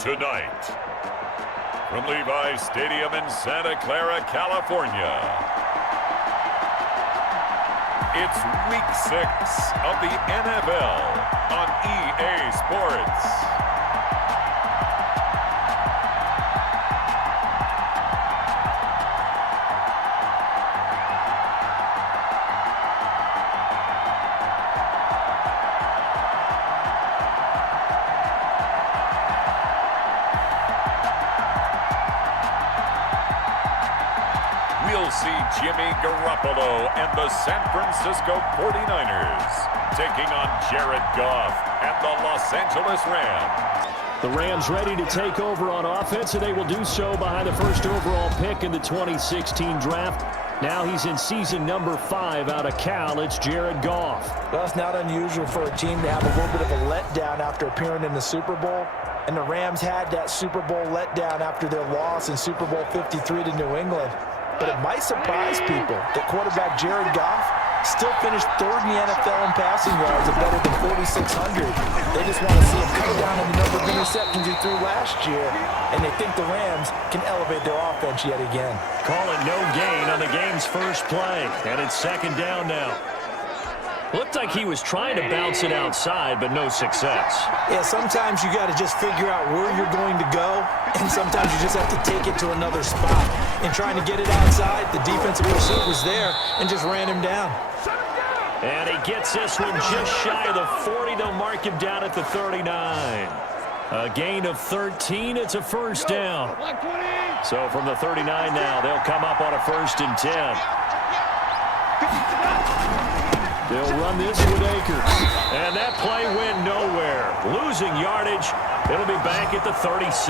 Tonight, from Levi's Stadium in Santa Clara, California, it's Week 6 of the NFL on EA Sports. We'll see Jimmy Garoppolo and the San Francisco 49ers taking on Jared Goff and the Los Angeles Rams. The Rams ready to take over on offense, and they will do so behind the first overall pick in the 2016 draft. Now he's in season number 5 out of Cal. It's Jared Goff. Well, it's not unusual for a team to have a little bit of a letdown after appearing in the Super Bowl. And the Rams had that Super Bowl letdown after their loss in Super Bowl 53 to New England. But it might surprise people that quarterback Jared Goff still finished 3rd in the NFL in passing yards at better than 4,600. They just want to see him cut down on the number of interceptions he threw last year, and they think the Rams can elevate their offense yet again. Call it no gain on the game's first play, and it's 2nd down now. Looked like he was trying to bounce it outside, but no success. Yeah, sometimes you got to just figure out where you're going to go, and sometimes you just have to take it to another spot. And trying to get it outside, the defensive pursuit was there and just ran him down. And he gets this one just shy of the 40. They'll mark him down at the 39. A gain of 13. It's a 1st down. So from the 39 now, they'll come up on a 1st and 10. They'll run this with Akers. And that play went nowhere. Losing yardage. It'll be back at the 36.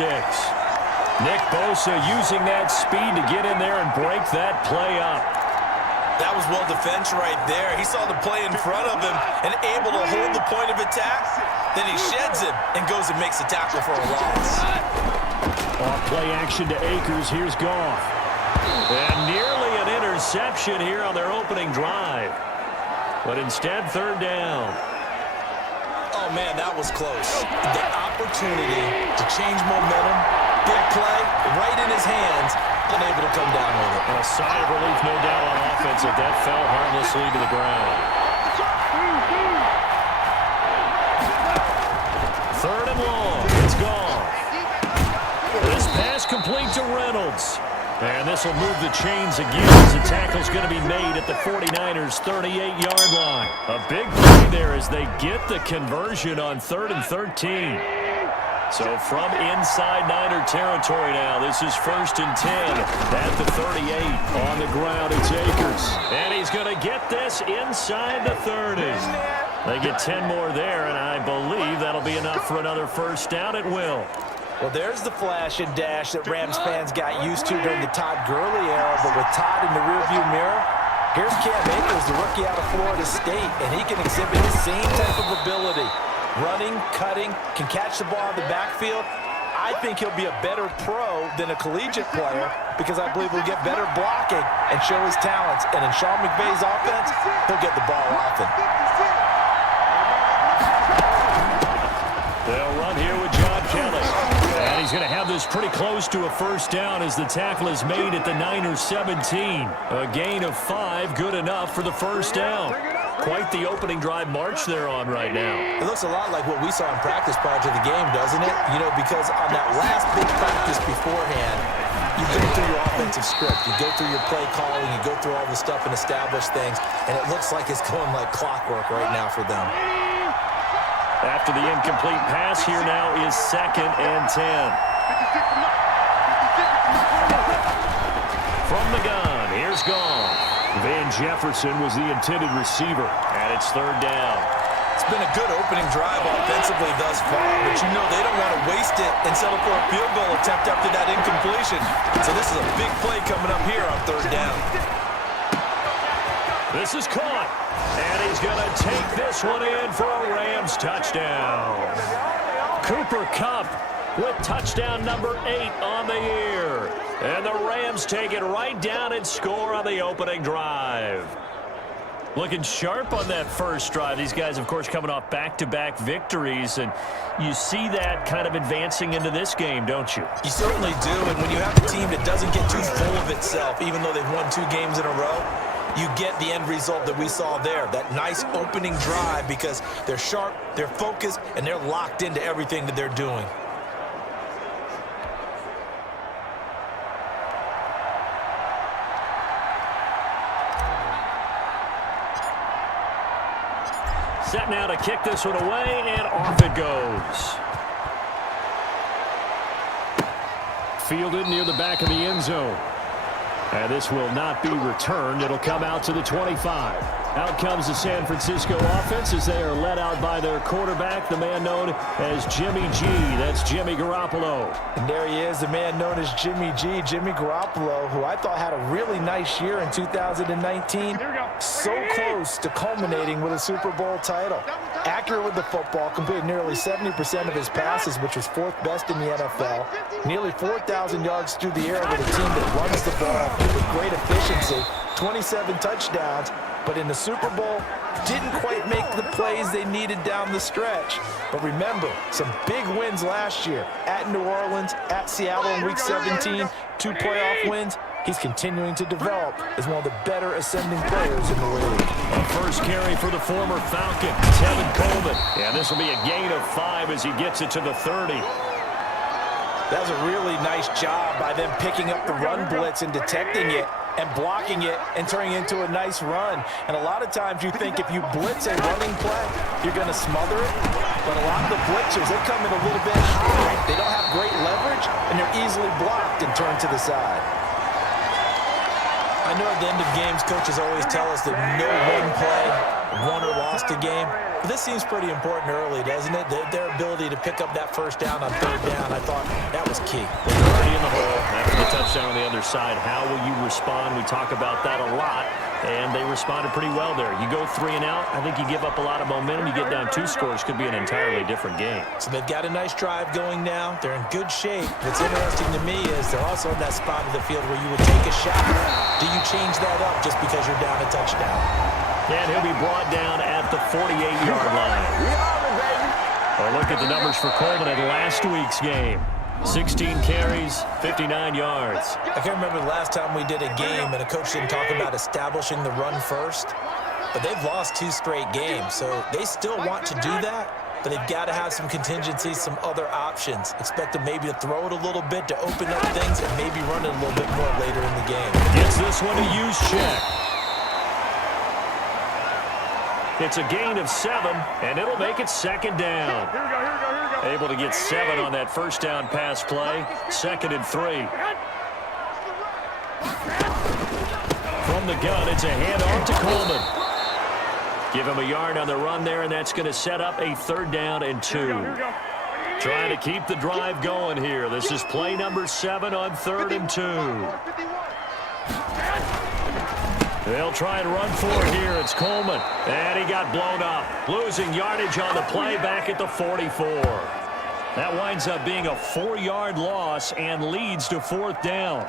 Nick Bosa using that speed to get in there and break that play up. That was well defense right there. He saw the play in front of him and able to hold the point of attack. Then he sheds it and goes and makes a tackle for a loss. Off play action to Akers. Here's Goff. And nearly an interception here on their opening drive. But instead, 3rd down. Oh, man, that was close. The opportunity to change momentum, big play, right in his hands, unable to come down with it. And a sigh of relief, no doubt, on offense if that fell harmlessly to the ground. 3rd and long. It's gone. This pass complete to Reynolds. And this will move the chains again as the tackle's going to be made at the 49ers' 38-yard line. A big play there as they get the conversion on 3rd and 13. So from inside Niner territory now, this is 1st and 10 at the 38. On the ground, it's Akers. And he's going to get this inside the 30. They get 10 more there, and I believe that'll be enough for another 1st down at will. Well, there's the flash and dash that Rams fans got used to during the Todd Gurley era, but with Todd in the rearview mirror, here's Cam Akers, the rookie out of Florida State, and he can exhibit the same type of ability. Running, cutting, can catch the ball in the backfield. I think he'll be a better pro than a collegiate player because I believe he'll get better blocking and show his talents. And in Sean McVay's offense, he'll get the ball often. They'll run here with John Kelly. And he's going to have this pretty close to a 1st down as the tackle is made at the Niners' 17. A gain of 5, good enough for the 1st down. Quite the opening drive march they're on right now. It looks a lot like what we saw in practice prior to the game, doesn't it? You know, because on that last big practice beforehand, you go through your offensive script, you go through your play calling, you go through all the stuff and establish things, and it looks like it's going like clockwork right now for them. After the incomplete pass, here now is 2nd and 10. From the gun, here's Goff. Van Jefferson was the intended receiver, and it's 3rd down. It's been a good opening drive offensively thus far, but you know they don't want to waste it and settle for a field goal attempt after that incompletion. So this is a big play coming up here on 3rd down. This is caught, and he's going to take this one in for a Rams touchdown. Cooper Kupp with touchdown number 8 on the year. And the Rams take it right down and score on the opening drive. Looking sharp on that first drive. These guys, of course, coming off back-to-back victories, and you see that kind of advancing into this game, don't you? You certainly do, and when you have a team that doesn't get too full of itself, even though they've won 2 games in a row, you get the end result that we saw there, that nice opening drive, because they're sharp, they're focused, and they're locked into everything that they're doing. Set now to kick this one away, and off it goes. Fielded near the back of the end zone. And this will not be returned. It'll come out to the 25. Out comes the San Francisco offense as they are led out by their quarterback, the man known as Jimmy G. That's Jimmy Garoppolo. And there he is, the man known as Jimmy G, Jimmy Garoppolo, who I thought had a really nice year in 2019. So close to culminating with a Super Bowl title. Accurate with the football, completed nearly 70% of his passes, which was 4th best in the NFL. Nearly 4,000 yards through the air with a team that runs the ball with great efficiency. 27 touchdowns. But in the Super Bowl, didn't quite make the plays they needed down the stretch. But remember, some big wins last year. At New Orleans, at Seattle in Week 17, 2 playoff wins. He's continuing to develop as one of the better ascending players in the league. A first carry for the former Falcon, Tevin Coleman. And this will be a gain of 5 as he gets it to the 30. That was a really nice job by them picking up the run blitz and detecting it and blocking it and turning it into a nice run. And a lot of times you think if you blitz a running play, you're going to smother it. But a lot of the blitzers, they come in a little bit high. They don't have great leverage, and they're easily blocked and turned to the side. I know at the end of games, coaches always tell us that no one play won or lost a game. But this seems pretty important early, doesn't it? Their ability to pick up that first down on 3rd down, I thought that was key. They're already in the hole after the touchdown on the other side. How will you respond? We talk about that a lot, and they responded pretty well there. You go 3 and out, I think you give up a lot of momentum. You get down 2 scores, could be an entirely different game. So they've got a nice drive going now. They're in good shape. What's interesting to me is they're also in that spot of the field where you would take a shot. Do you change that up just because you're down a touchdown? And he'll be brought down at the 48-yard line. A look at the numbers for Coleman in last week's game. 16 carries, 59 yards. I can't remember the last time we did a game and a coach didn't talk about establishing the run first. But they've lost 2 straight games, so they still want to do that. But they've got to have some contingencies, some other options. Expect them maybe to throw it a little bit to open up things and maybe run it a little bit more later in the game. Gets this one to use check. It's a gain of 7, and it'll make it 2nd down. Here we go. Able to get 7 on that first down pass play. 2nd and 3. From the gun, it's a handoff to Coleman. Give him a yard on the run there, and that's going to set up a 3rd down and 2. Trying to keep the drive going here. This is play number 7 on 3rd and 2. They'll try and run for it here. It's Coleman. And he got blown up. Losing yardage on the play back at the 44. That winds up being a 4-yard loss and leads to 4th down.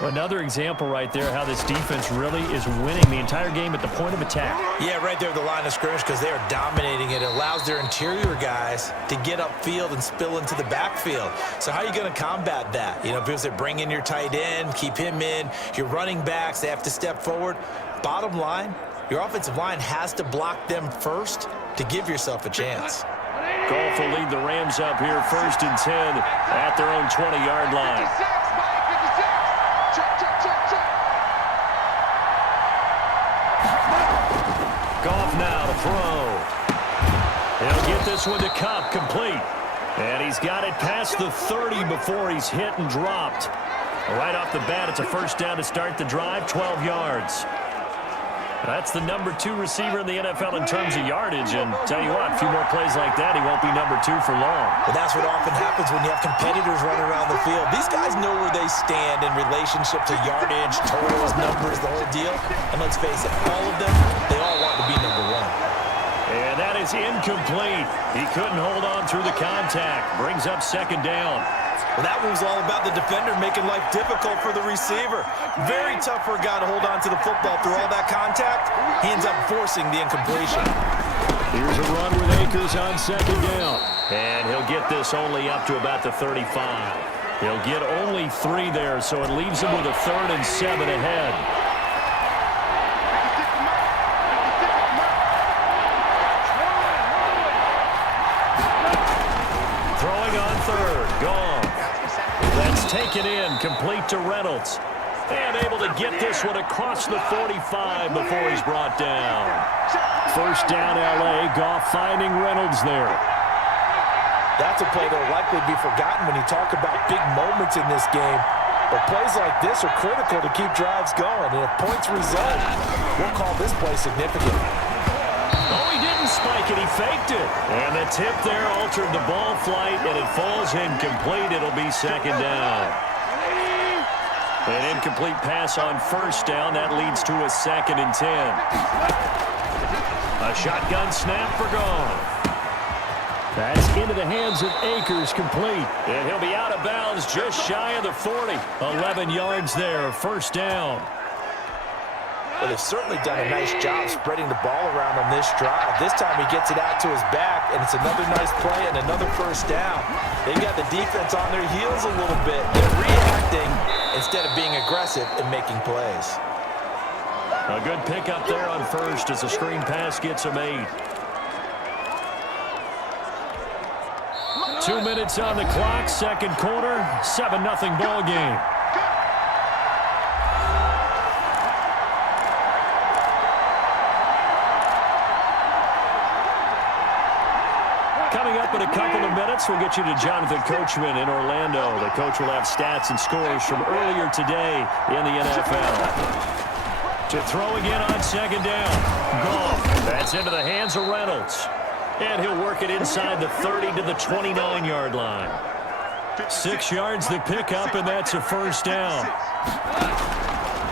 Another example right there how this defense really is winning the entire game at the point of attack. Yeah, right there at the line of scrimmage because they are dominating it. It allows their interior guys to get upfield and spill into the backfield. So how are you going to combat that? You know, because they bring in your tight end, keep him in. Your running backs, they have to step forward. Bottom line, your offensive line has to block them first to give yourself a chance. Goff will lead the Rams up here 1st and 10 at their own 20-yard line. Goff now to throw. He'll get this one to Cup, complete. And he's got it past the 30 before he's hit and dropped. Right off the bat, it's a first down to start the drive, 12 yards. That's the number 2 receiver in the NFL in terms of yardage. And tell you what, a few more plays like that, he won't be number 2 for long. Well, that's what often happens when you have competitors running around the field. These guys know where they stand in relationship to yardage, totals, numbers, the whole deal. And let's face it, all of them, they all want to be number 1. And that is incomplete. He couldn't hold on through the contact. Brings up 2nd down. Well, that was all about the defender making life difficult for the receiver. Very tough for a guy to hold on to the football through all that contact. he ends up forcing the incompletion. Here's a run with Akers on second down. And he'll get this only up to about the 35. He'll get only 3 there, so it leaves him with a 3rd and 7 ahead. Throwing on 3rd. Gone. That's taken in. Complete to Reynolds. And able to get this one across the 45 before he's brought down. First down, L.A. Goff finding Reynolds there. That's a play that will likely be forgotten when you talk about big moments in this game. But plays like this are critical to keep drives going. And if points result, we'll call this play significant. Oh, he didn't spike it. He faked it. And the tip there altered the ball flight, and it falls incomplete. It'll be second down. An incomplete pass on first down. That leads to a 2nd and 10. A shotgun snap for Goff. That's into the hands of Akers, complete. And he'll be out of bounds just shy of the 40. 11 yards there, first down. Well, they've certainly done a nice job spreading the ball around on this drive. This time he gets it out to his back, and it's another nice play and another first down. They got the defense on their heels a little bit. They're reacting instead of being aggressive and making plays. A good pickup there on first as a screen pass gets him 8. 2 minutes on the clock, second quarter, 7-0 ball game. Coming up in a couple of minutes, we'll get you to Jonathan Coachman in Orlando. The coach will have stats and scores from earlier today in the NFL. To throw again on second down. Goff. That's into the hands of Reynolds. And he'll work it inside the 30 to the 29-yard line. 6 yards the pickup, and that's a first down.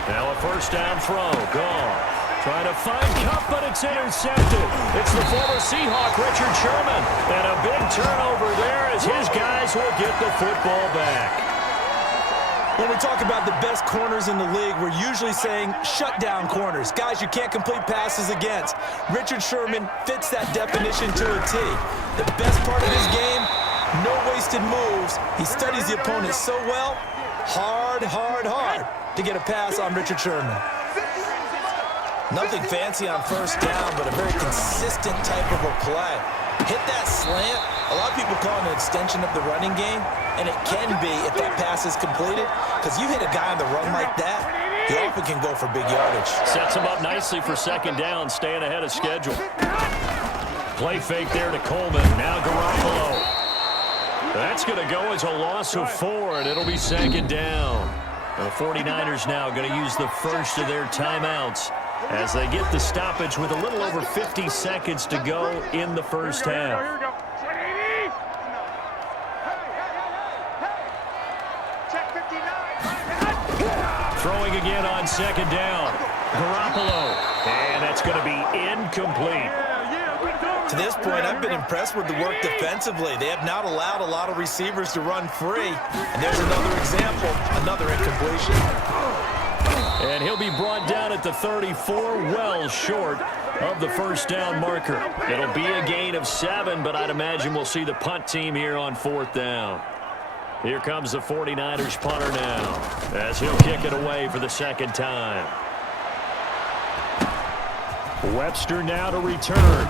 Now a first down throw. Goff. Trying to find Cup, but it's intercepted. It's the former Seahawk, Richard Sherman. And a big turnover there as his guys will get the football back. When we talk about the best corners in the league, we're usually saying shutdown corners, guys you can't complete passes against. Richard Sherman fits that definition to a T. The best part of his game, no wasted moves. He studies the opponent so well, hard to get a pass on Richard Sherman. Nothing fancy on first down, but a very consistent type of a play. Hit that slant. A lot of people call it an extension of the running game, and it can be if that pass is completed, because you hit a guy on the run like that, he often can go for big yardage. Sets him up nicely for second down, staying ahead of schedule. Play fake there to Coleman. Now Garoppolo. That's going to go as a loss of 4, and it'll be second down. The 49ers now going to use the first of their timeouts as they get the stoppage with a little over 50 seconds to go in the first half. Throwing again on second down. Garoppolo. And that's going to be incomplete. To this point, I've been impressed with the work defensively. They have not allowed a lot of receivers to run free. And there's another example, another incompletion. And he'll be brought down at the 34, well short of the first down marker. It'll be a gain of 7, but I'd imagine we'll see the punt team here on 4th down. Here comes the 49ers punter now as he'll kick it away for the second time. Webster now to return.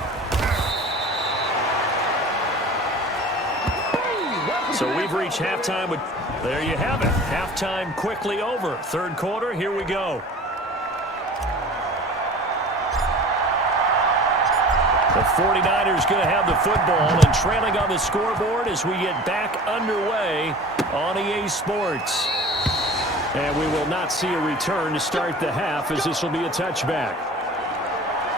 So we've reached halftime. There you have it. Halftime quickly over. Third quarter, here we go. The 49ers going to have the football and trailing on the scoreboard as we get back underway on EA Sports. And we will not see a return to start the half as this will be a touchback.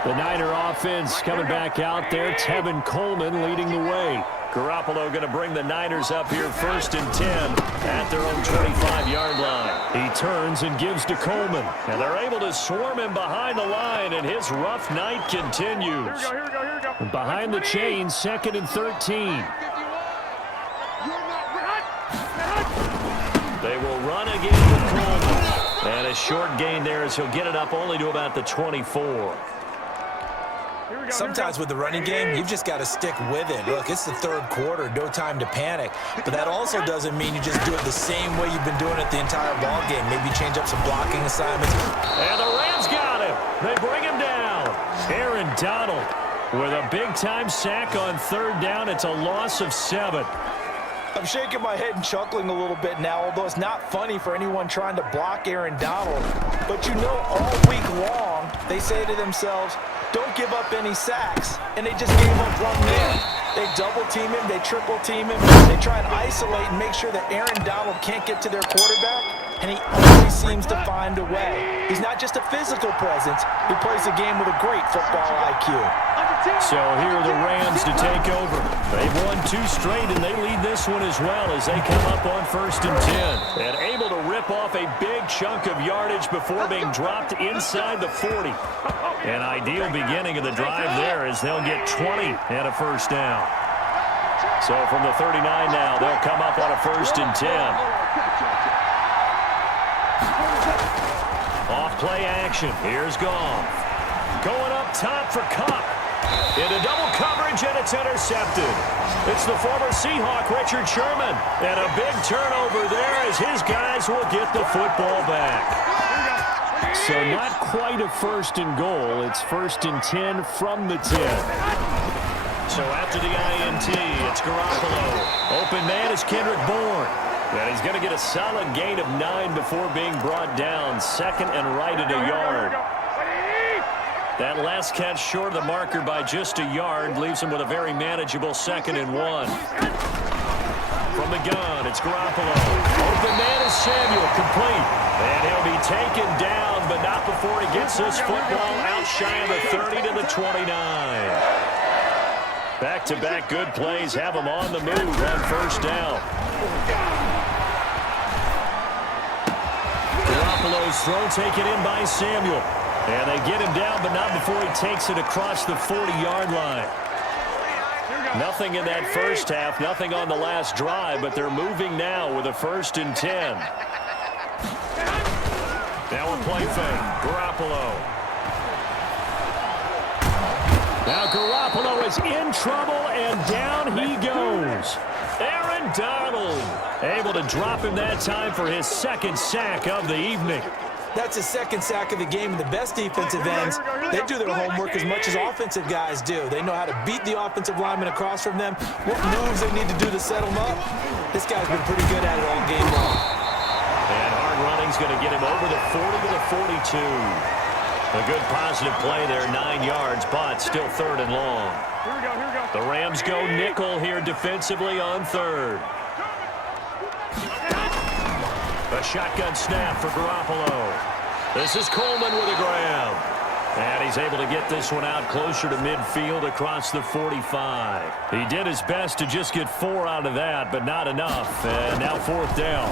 The Niner offense coming back out there. Tevin Coleman leading the way. Garoppolo going to bring the Niners up here 1st and 10 at their own 25-yard line. He turns and gives to Coleman. And they're able to swarm him behind the line, and his rough night continues. Here we go. Behind the chain, 2nd and 13. They will run again with Coleman. And a short gain there as he'll get it up only to about the 24. Sometimes with the running game, you've just got to stick with it. Look, it's the third quarter, no time to panic. But that also doesn't mean you just do it the same way you've been doing it the entire ball game. Maybe change up some blocking assignments. And the Rams got him. They bring him down. Aaron Donald with a big-time sack on third down. It's a loss of 7. I'm shaking my head and chuckling a little bit now, although it's not funny for anyone trying to block Aaron Donald. But you know, all week long, they say to themselves, don't give up any sacks. And they just gave up one man. They double-team him. They triple-team him. They try and isolate and make sure that Aaron Donald can't get to their quarterback. And he always seems to find a way. He's not just a physical presence. He plays the game with a great football IQ. So here are the Rams to take over. They've won 2 straight, and they lead this one as well as they come up on 1st and 10. And able to rip off a big chunk of yardage before being dropped inside the 40. An ideal beginning of the drive there as they'll get 20 and a first down. So from the 39 now, they'll come up on a 1st and 10. Off play action. Here's Goff. Going up top for Cup. Into double coverage, and it's intercepted. It's the former Seahawk, Richard Sherman. And a big turnover there as his guys will get the football back. So not quite a 1st and goal. It's 1st and 10 from the 10. So after the INT, it's Garoppolo. Open man is Kendrick Bourne. And he's going to get a solid gain of 9 before being brought down. 2nd and right at a yard. That last catch short of the marker by just a yard leaves him with a very manageable 2nd and 1. From the gun, it's Garoppolo. Open man is Samuel, complete. And he'll be taken down, but not before he gets this football out shy of the 30 to the 29. Back-to-back good plays have him on the move on 1st down. Garoppolo's throw taken in by Samuel. And they get him down, but not before he takes it across the 40-yard line. Nothing in that first half, nothing on the last drive, but they're moving now with a 1st and 10. Now a play fake. Garoppolo. Now Garoppolo is in trouble, and down he goes. Aaron Donald able to drop him that time for his 2nd sack of the evening. That's his 2nd sack of the game, and the best defensive ends, they do their homework as much as offensive guys do. They know how to beat the offensive lineman across from them, what moves they need to do to set them up. This guy's been pretty good at it all game long. And hard running's going to get him over the 40 to the 42. A good positive play there, 9 yards, but still 3rd and long. The Rams go nickel here defensively on 3rd. A shotgun snap for Garoppolo. This is Coleman with a grab. And he's able to get this one out closer to midfield across the 45. He did his best to just get 4 out of that, but not enough. And now 4th down.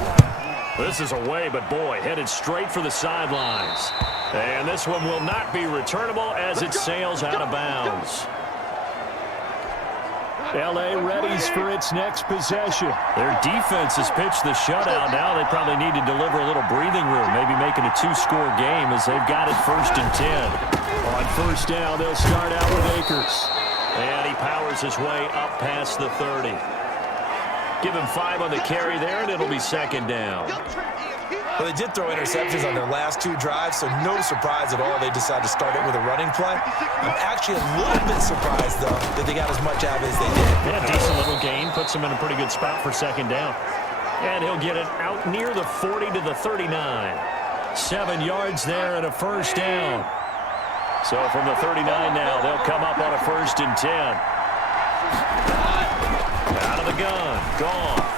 This is away, but boy, headed straight for the sidelines. And this one will not be returnable as it sails out of bounds. L.A. readies for its next possession. Their defense has pitched the shutout. Now they probably need to deliver a little breathing room, maybe make it a 2-score game as they've got it 1st and 10. On 1st down, they'll start out with Akers. And he powers his way up past the 30. Give him 5 on the carry there, and it'll be 2nd down. Well, they did throw interceptions on their last 2 drives, so no surprise at all they decided to start it with a running play. I'm actually a little bit surprised, though, that they got as much out of it as they did. Yeah, decent little gain. Puts him in a pretty good spot for 2nd down. And he'll get it out near the 40 to the 39. 7 yards there and a 1st down. So from the 39 now, they'll come up on a 1st and 10. Out of the gun. Goff.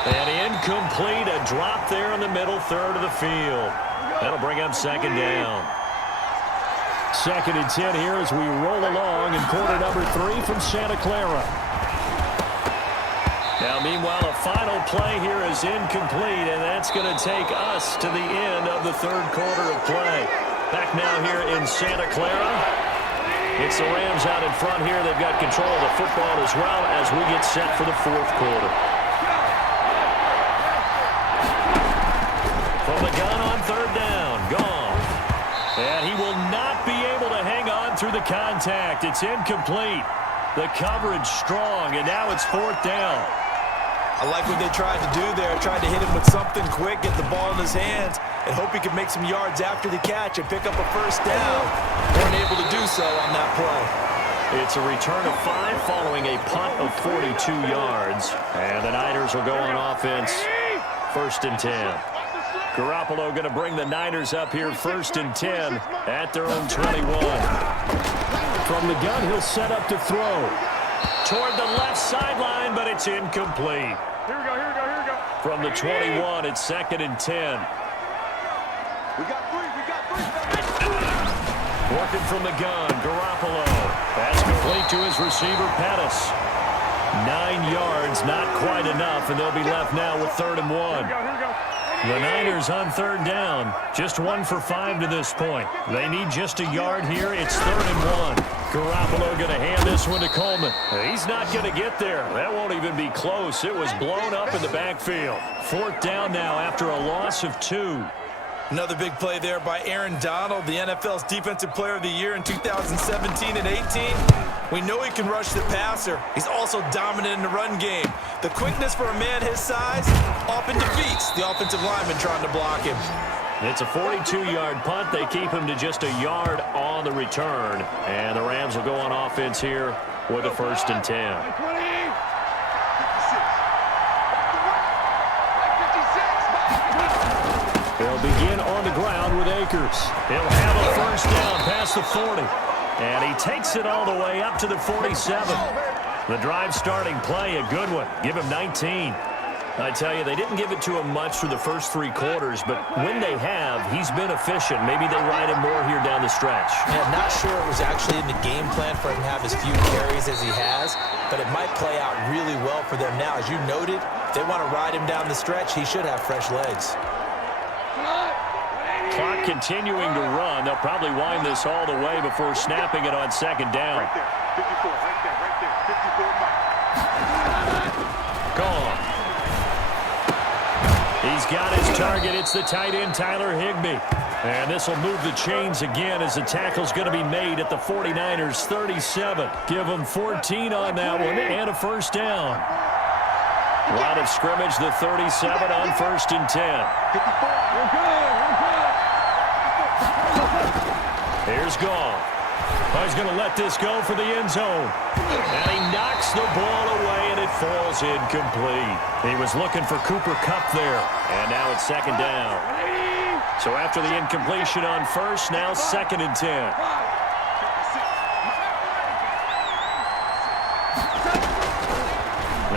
And incomplete, a drop there in the middle third of the field. That'll bring up 2nd down. 2nd and 10 here as we roll along in quarter number 3 from Santa Clara. Now, meanwhile, a final play here is incomplete, and that's going to take us to the end of the 3rd quarter of play. Back now here in Santa Clara. It's the Rams out in front here. They've got control of the football as well as we get set for the 4th quarter. From the gun on 3rd down, Goff. And he will not be able to hang on through the contact. It's incomplete. The coverage strong, and now it's 4th down. I like what they tried to do there. Tried to hit him with something quick, get the ball in his hands, and hope he could make some yards after the catch and pick up a 1st down. Weren't able to do so on that play. It's a return of 5 following a punt of 42 yards. And the Niners will go on offense, 1st and 10. Garoppolo going to bring the Niners up here 1st and 10 at their own 21. From the gun, he'll set up to throw. Toward the left sideline, but it's incomplete. Here we go. From the 21, it's 2nd and 10. We got three. Working from the gun, Garoppolo. Pass complete to his receiver, Pettis. 9 yards, not quite enough, and they'll be left now with 3rd and 1. Here we go. The Niners on 3rd down. Just 1 for 5 to this point. They need just a yard here. It's 3rd and 1. Garoppolo going to hand this one to Coleman. He's not going to get there. That won't even be close. It was blown up in the backfield. 4th down now after a loss of 2. Another big play there by Aaron Donald, the NFL's Defensive Player of the Year in 2017 and 18. We know he can rush the passer. He's also dominant in the run game. The quickness for a man his size often defeats the offensive lineman trying to block him. It's a 42-yard punt. They keep him to just a yard on the return. And the Rams will go on offense here with a 1st and 10. 20. They'll begin on the ground with Akers. He'll have a 1st down past the 40. And he takes it all the way up to the 47. The drive starting play, a good one. Give him 19. I tell you, they didn't give it to him much through the first 3 quarters, but when they have, he's been efficient. Maybe they ride him more here down the stretch. Yeah, not sure it was actually in the game plan for him to have as few carries as he has, but it might play out really well for them now. As you noted, if they want to ride him down the stretch, he should have fresh legs. Clock continuing to run. They'll probably wind this all the way before snapping it on 2nd down. Right there. 54, right there. 54. Gone. He's got his target. It's the tight end, Tyler Higbee. And this will move the chains again as the tackle's going to be made at the 49ers' 37. Give them 14 on that one and a 1st down. Line of scrimmage, the 37 on 1st and 10. 54. We're good. Here's Goff. He's going to let this go for the end zone. And he knocks the ball away, and it falls incomplete. He was looking for Cooper Kupp there. And now it's 2nd down. So after the incompletion on 1st, now 2nd and 10.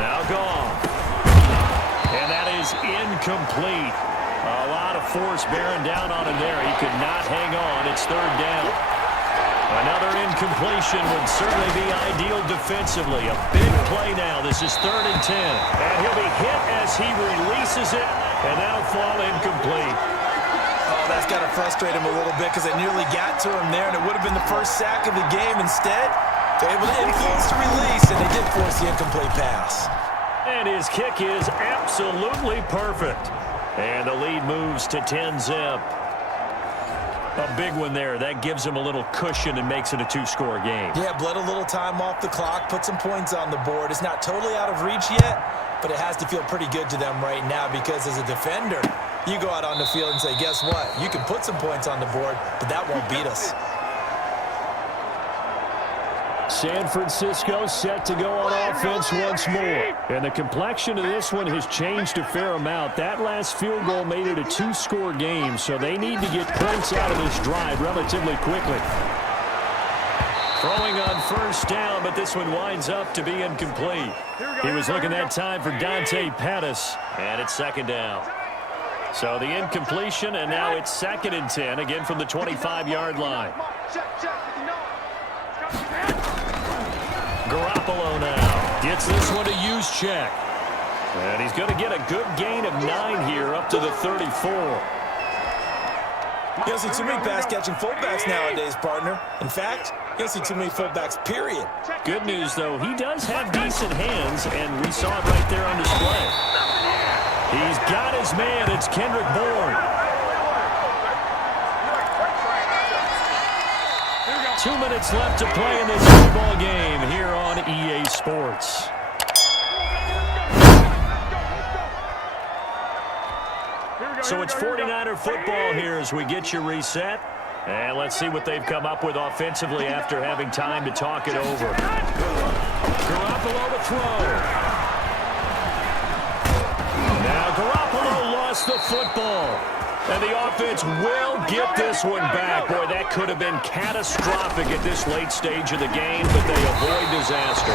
Now Goff. And that is incomplete. A lot of force bearing down on him there. He could not hang on. It's 3rd down. Another incompletion would certainly be ideal defensively. A big play now. This is 3rd and 10. And he'll be hit as he releases it, and that'll fall incomplete. Oh, that's got to frustrate him a little bit because it nearly got to him there, and it would have been the first sack of the game. Instead, they're able to influence the release, and they did force the incomplete pass. And his kick is absolutely perfect. And the lead moves to 10-zip. A big one there. That gives him a little cushion and makes it a 2-score game. Yeah, bled a little time off the clock, put some points on the board. It's not totally out of reach yet, but it has to feel pretty good to them right now because as a defender, you go out on the field and say, guess what? You can put some points on the board, but that won't beat us. San Francisco set to go on offense once more. And the complexion of this one has changed a fair amount. That last field goal made it a 2-score game, so they need to get points out of this drive relatively quickly. Throwing on 1st down, but this one winds up to be incomplete. He was looking that time for Dante Pettis, and it's 2nd down. So the incompletion, and now it's 2nd and 10, again from the 25-yard line. Garoppolo now gets this one to use check. And he's going to get a good gain of 9 here up to the 34. You don't see too many pass-catching fullbacks nowadays, partner. In fact, you don't see too many fullbacks, period. Good news, though, he does have decent hands, and we saw it right there on display. He's got his man. It's Kendrick Bourne. 2 minutes left to play in this football game here on EA Sports. So it's 49er football here as we get you reset. And let's see what they've come up with offensively after having time to talk it over. Garoppolo to throw. Now Garoppolo lost the football. And the offense will get this one back. Boy, that could have been catastrophic at this late stage of the game, but they avoid disaster.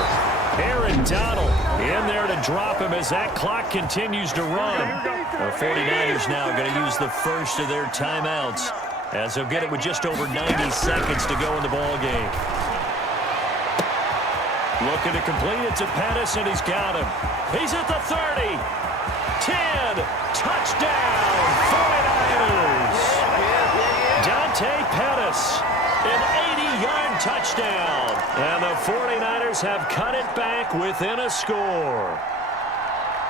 Aaron Donald in there to drop him as that clock continues to run. The 49ers now going to use the first of their timeouts as they'll get it with just over 90 seconds to go in the ball game. Looking to complete it to Pettis, and he's got him. He's at the 30. 10. Touchdown, 49ers. Dante Pettis, an 80-yard touchdown. And the 49ers have cut it back within a score.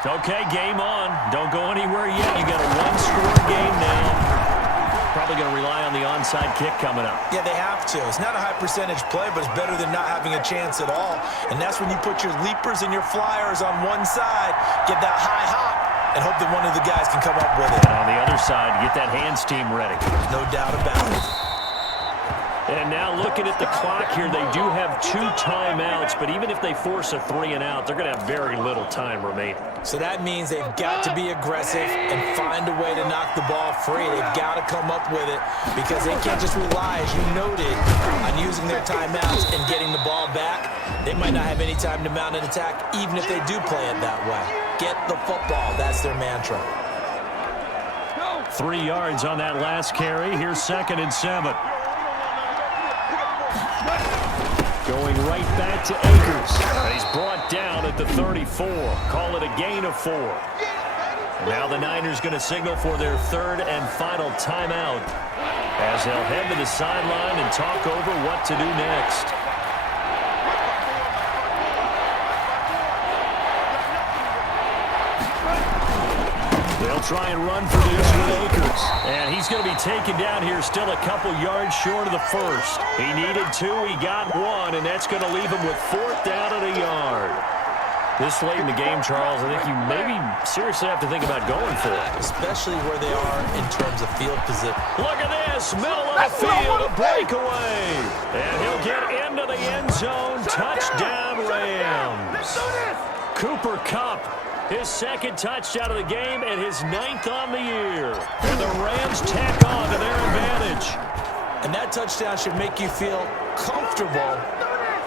Okay, game on. Don't go anywhere yet. You got a one-score game now. Probably going to rely on the onside kick coming up. Yeah, they have to. It's not a high-percentage play, but it's better than not having a chance at all. And that's when you put your leapers and your flyers on one side, get that high hop, and hope that one of the guys can come up with it. And on the other side, get that hands team ready. No doubt about it. And now looking at the clock here, they do have 2 timeouts, but even if they force a 3 and out, they're going to have very little time remaining. So that means they've got to be aggressive and find a way to knock the ball free. They've got to come up with it because they can't just rely, as you noted, on using their timeouts and getting the ball back. They might not have any time to mount an attack, even if they do play it that way. Get the football. That's their mantra. 3 yards on that last carry. Here's 2nd and 7. Going right back to Akers. He's brought down at the 34. Call it a gain of 4. Now the Niners going to signal for their 3rd and final timeout as they'll head to the sideline and talk over what to do next. They'll try and run for this with Akers. And he's going to be taken down here still a couple yards short of the first. He needed 2, he got 1, and that's going to leave him with 4th down at a yard. This late in the game, Charles, I think you maybe seriously have to think about going for it. Especially where they are in terms of field position. Look at this, middle of the field, a breakaway. And he'll get into the end zone. Touchdown, Rams. Cooper Kupp. His 2nd touchdown of the game and his 9th on the year. And the Rams tack on to their advantage. And that touchdown should make you feel comfortable.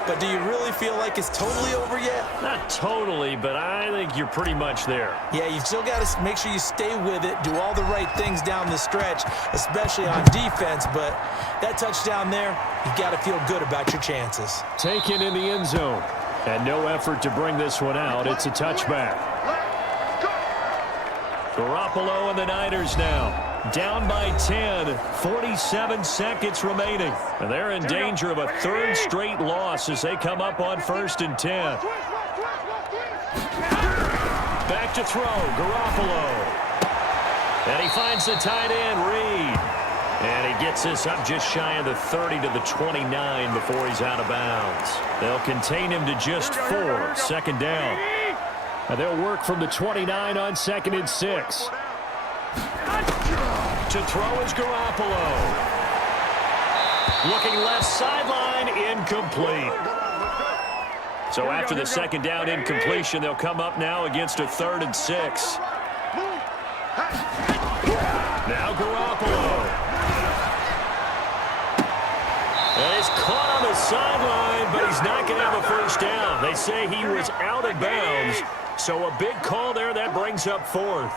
But do you really feel like it's totally over yet? Not totally, but I think you're pretty much there. Yeah, you've still got to make sure you stay with it, do all the right things down the stretch, especially on defense. But that touchdown there, you've got to feel good about your chances. Taken in the end zone. And no effort to bring this one out. It's a touchback. Garoppolo and the Niners now down by 10, 47 seconds remaining. And they're in danger of a 3rd straight loss as they come up on 1st and 10. Back to throw, Garoppolo. And he finds the tight end, Reed. And he gets this up just shy of the 30 to the 29 before he's out of bounds. They'll contain him to just 4, 2nd down. And they'll work from the 29 on 2nd and 6. To throw is Garoppolo. Looking left sideline, incomplete. So after the 2nd down incompletion, they'll come up now against a 3rd and 6. Now Garoppolo. And he's caught on the sideline, but he's not going to have a 1st down. They say he was out of bounds. So a big call there that brings up 4th.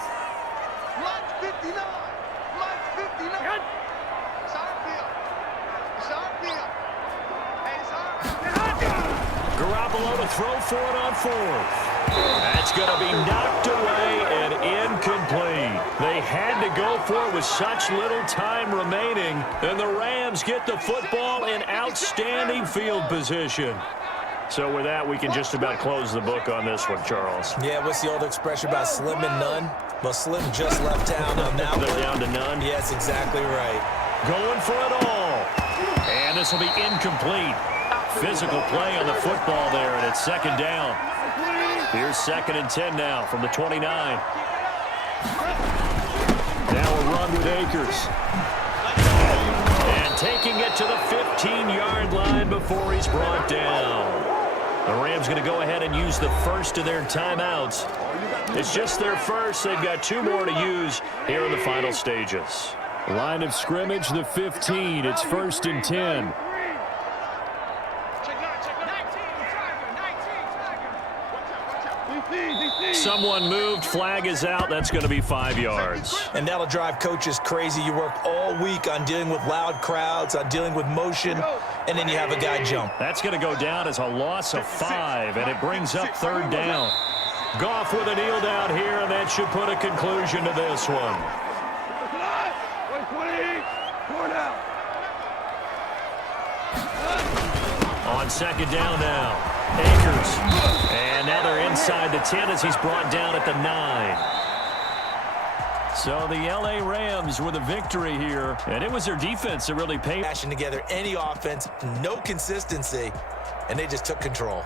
Garoppolo to throw for it on 4th. That's going to be knocked away and incomplete. They had to go for it with such little time remaining. And the Rams get the football in outstanding field position. So with that, we can just about close the book on this one, Charles. Yeah, what's the old expression about slim and none? Well, Slim just left town on that one. They're down to none. Yes, exactly right. Going for it all. And And this will be incomplete. Physical play on the football there, and it's second down. Here's 2nd and 10 now from the 29. Now a run with Akers. And taking it to the 15-yard line before he's brought down. The Rams going to go ahead and use the first of their timeouts. It's just their first. They've got 2 more to use here in the final stages. Line of scrimmage, the 15. It's 1st and 10. Someone moved. Flag is out. That's going to be 5 yards. And that'll drive coaches crazy. You work all week on dealing with loud crowds, on dealing with motion, and then you have a guy jump. That's going to go down as a loss of 5, and it brings up 3rd down. Goff with a kneel down here, and that should put a conclusion to this one. On 2nd down now, Akers. And now they're inside the 10 as he's brought down at the 9. So the L.A. Rams with a victory here, and it was their defense that really paid. Mashing together any offense, no consistency, and they just took control.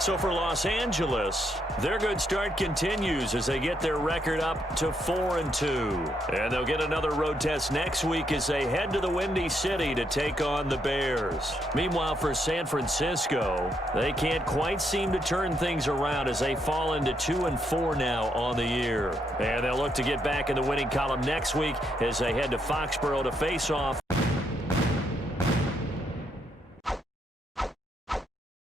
So for Los Angeles, their good start continues as they get their record up to 4-2. And they'll get another road test next week as they head to the Windy City to take on the Bears. Meanwhile, for San Francisco, they can't quite seem to turn things around as they fall into 2-4 now on the year. And they'll look to get back in the winning column next week as they head to Foxborough to face off